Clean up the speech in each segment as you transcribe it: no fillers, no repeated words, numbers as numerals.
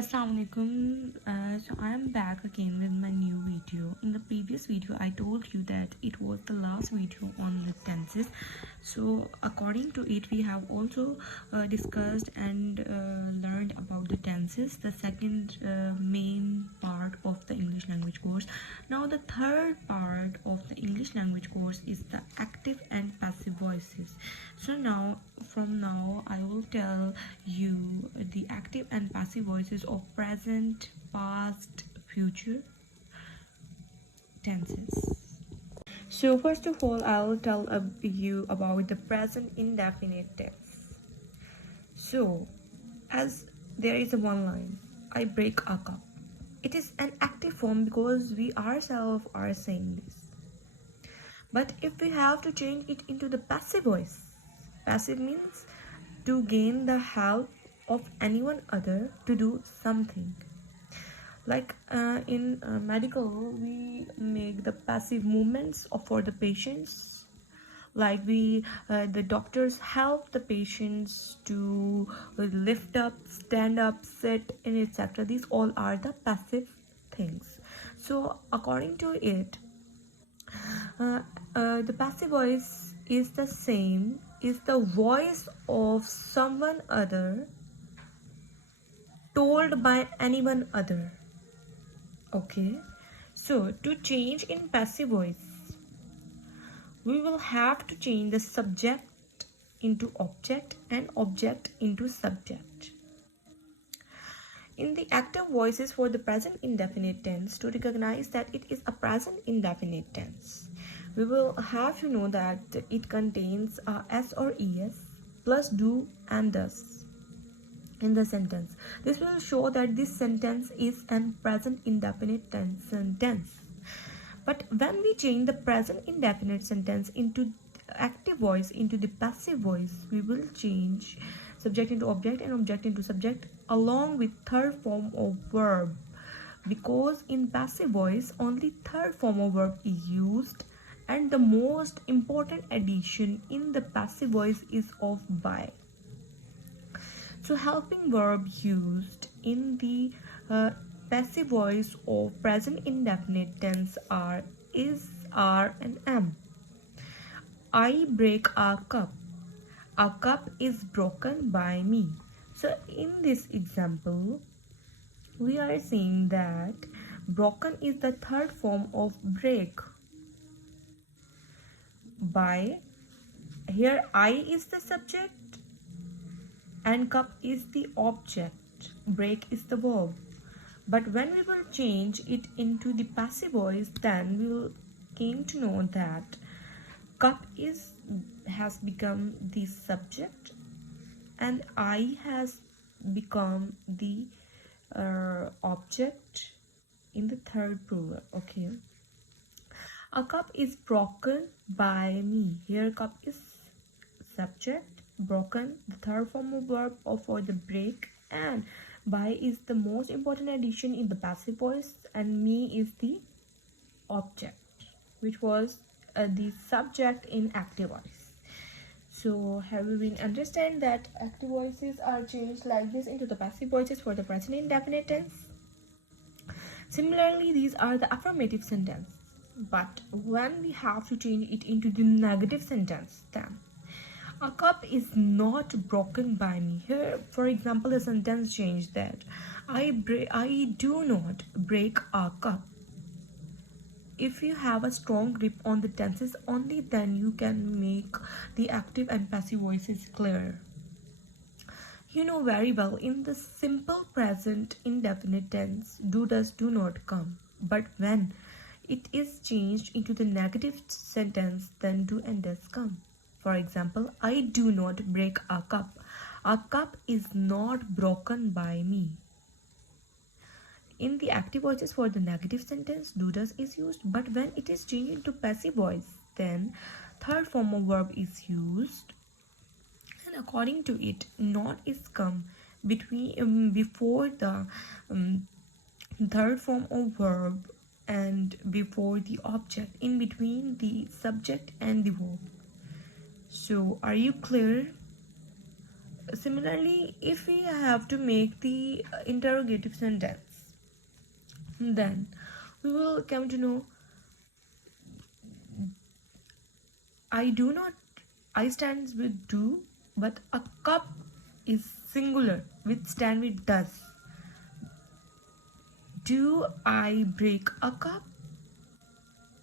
Assalamualaikum. So I am back again with my new video. In the previous video I told you that it was the last video on the tenses. So according to it we have also discussed and learned about the tenses, the second main part of the English language course. Now the third part of the English language course is the active and passive voices. So from now I will tell you the active and passive voices of present, past, future tenses. So first of all I'll tell you about the present indefinite tense. So as there is a one line, I break a cup. It is an active form because we ourselves are saying this. But if we have to change it into the passive voice, passive means to gain the help of anyone other to do something. Like in medical, we make the passive movements for the patients. Like the doctors help the patients to lift up, stand up, sit, and etc. These all are the passive things. So according to it, the passive voice is the same, is the voice of someone other told by anyone other. Okay, so to change in passive voice we will have to change the subject into object and object into subject. In the active voices for the present indefinite tense, to recognize that it is a present indefinite tense, we will have to know that it contains s or es plus do and does in the sentence. This will show that this sentence is an present indefinite tense. But when we change the present indefinite sentence into active voice into the passive voice, we will change subject into object and object into subject along with third form of verb, because in passive voice only third form of verb is used, and the most important addition in the passive voice is of by. So helping verb used in the passive voice of present indefinite tense are is, are, and am. I break a cup. A cup is broken by me. So in this example, we are saying that broken is the third form of break. By, here I is the subject and cup is the object, break is the verb. But when we will change it into the passive voice, then we will came to know that cup has become the subject and I has become the object in the third plural. Okay, a cup is broken by me. Here cup is subject, broken the third form of verb for the break, and by is the most important addition in the passive voice, and me is the object, which was the subject in active voice. So have you been understand that active voices are changed like this into the passive voices for the present indefinite tense? Similarly, these are the affirmative sentence, but when we have to change it into the negative sentence, then a cup is not broken by me. Here, for example, a sentence change that I do not break a cup. If you have a strong grip on the tenses, only then you can make the active and passive voices clear. You know very well, in the simple present indefinite tense, do, does, do not come. But when it is changed into the negative sentence, then do and does come. For example, I do not break a cup. A cup is not broken by me. In the active voices for the negative sentence, do, does is used, but when it is changed into passive voice, then third form of verb is used, and according to it, not is come between before the third form of verb and before the object, in between the subject and the verb. So are you clear? Similarly, if we have to make the interrogative sentence, then we will come to know I do not, I stands with do, but a cup is singular, which stand with does. Do I break a cup?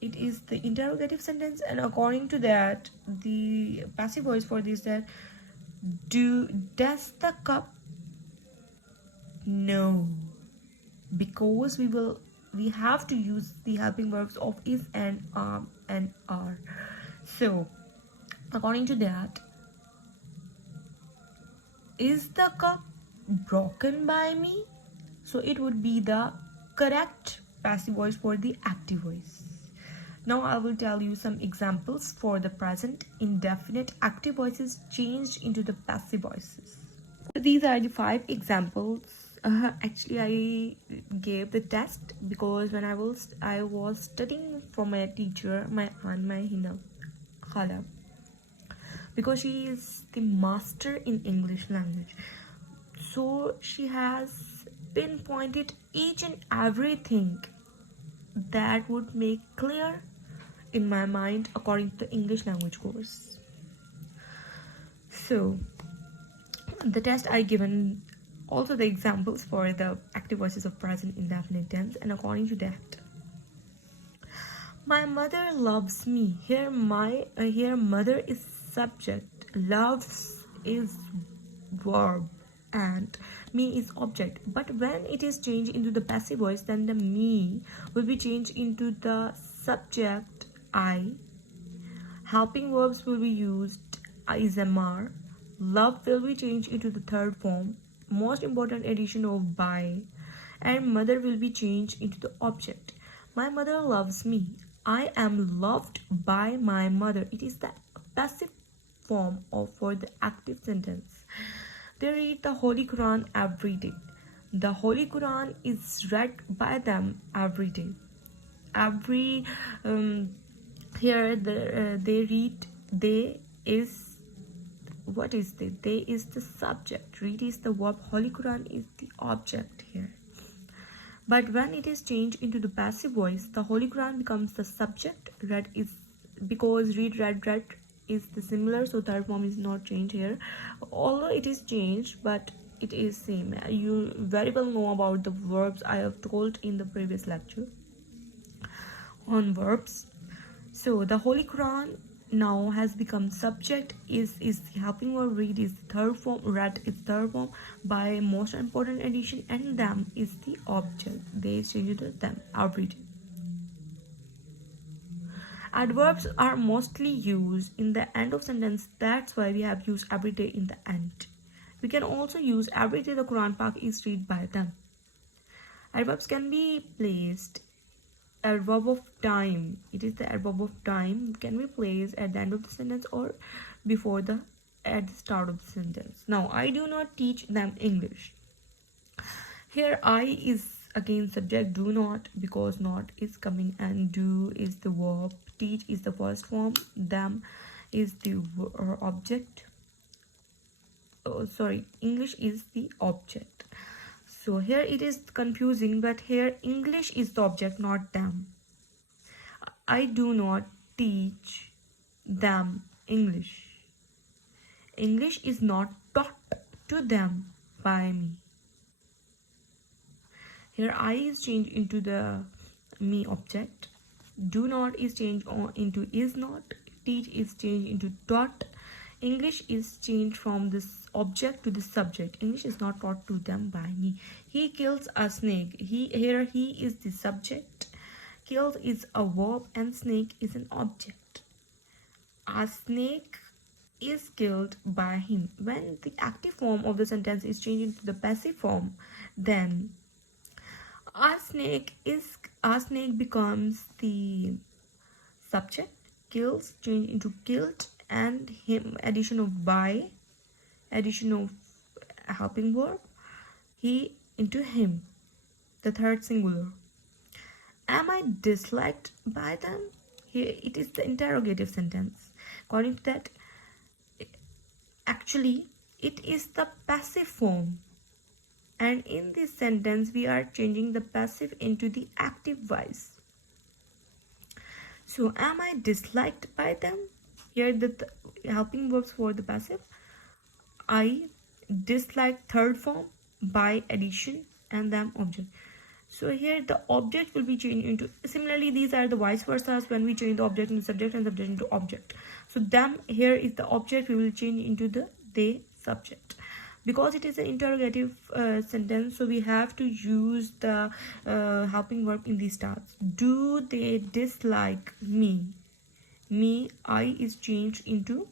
It is the interrogative sentence, and according to that, the passive voice for this that does the cup? No, because we have to use the helping verbs of is and are. So according to that, is the cup broken by me? So it would be the correct passive voice for the active voice. Now I will tell you some examples for the present indefinite active voices changed into the passive voices. So these are the 5 examples. Actually, I gave the test because when I was studying from a teacher, my aunt, my Hina Khala, because she is the master in English language. So she has pinpointed each and everything that would make clear in my mind according to the English language course. So the test I given also the examples for the active voices of present indefinite tense, and according to that, my mother loves me. Here mother is subject, loves is verb, and me is object. But when it is changed into the passive voice, then the me will be changed into the subject I. Helping verbs will be used is MR. Love will be changed into the third form, most important addition of by, and mother will be changed into the object. My mother loves me. I am loved by my mother. It is the passive form of for the active sentence. They read the Holy Quran every day. The Holy Quran is read by them every day. Every here they read, they is what is they is the subject, read is the verb, Holy Quran is the object here. But when it is changed into the passive voice, the Holy Quran becomes the subject, read is, because read is the similar, so third form is not changed here, although it is changed, but it is same. You very well know about the verbs I have told in the previous lecture on verbs. So the Holy Quran now has become subject, is the helping verb, read is the third form, read is third form, by most important addition, and them is the object. They is changed to them every day. Adverbs are mostly used in the end of sentence. That's why we have used every day in the end. We can also use every day the Quran Pak is read by them. Adverbs can be placed. Adverb of time, it is the adverb of time, can be placed at the end of the sentence or before the at the start of the sentence. Now I do not teach them English. Here I is again subject, do not, because not is coming, and do is the verb, teach is the first form, them is the object. Oh, sorry, English is the object. So here it is confusing, but here English is the object, not them. I do not teach them English. English is not taught to them by me. Here I is changed into the me object. Do not is changed into is not. Teach is changed into taught. English is changed from this object to the subject. English is not taught to them by me. He kills a snake. Here he is the subject. Killed is a verb and snake is an object. A snake is killed by him. When the active form of the sentence is changed into the passive form, then a snake becomes the subject, kills change into killed, and him addition of by, addition of helping verb, he into him, the third singular. Am I disliked by them? Here it is the interrogative sentence. According to that, actually It is the passive form. And in this sentence, we are changing the passive into the active voice. So, am I disliked by them? Here, the helping verbs for the passive. I dislike third form by addition and them object. So here the object will be changed into, similarly these are the vice versa when we change the object into subject and subject into object. So them here is the object, we will change into the they subject. Because it is an interrogative sentence, so we have to use the helping verb in these tasks. Do they dislike me? Me, I is changed into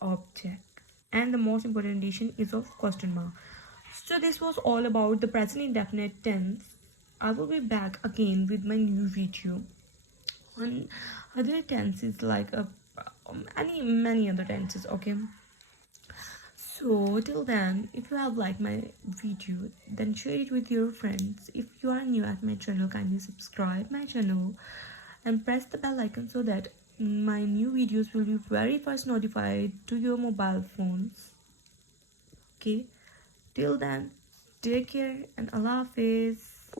object, and the most important addition is of question mark. So this was all about the present indefinite tense. I will be back again with my new video on other tenses like many other tenses. Okay, so till then, if you have liked my video, then share it with your friends. If you are new at my channel, kindly subscribe my channel and press the bell icon so that my new videos will be very first notified to your mobile phones. Okay, till then, take care and Allah Hafiz.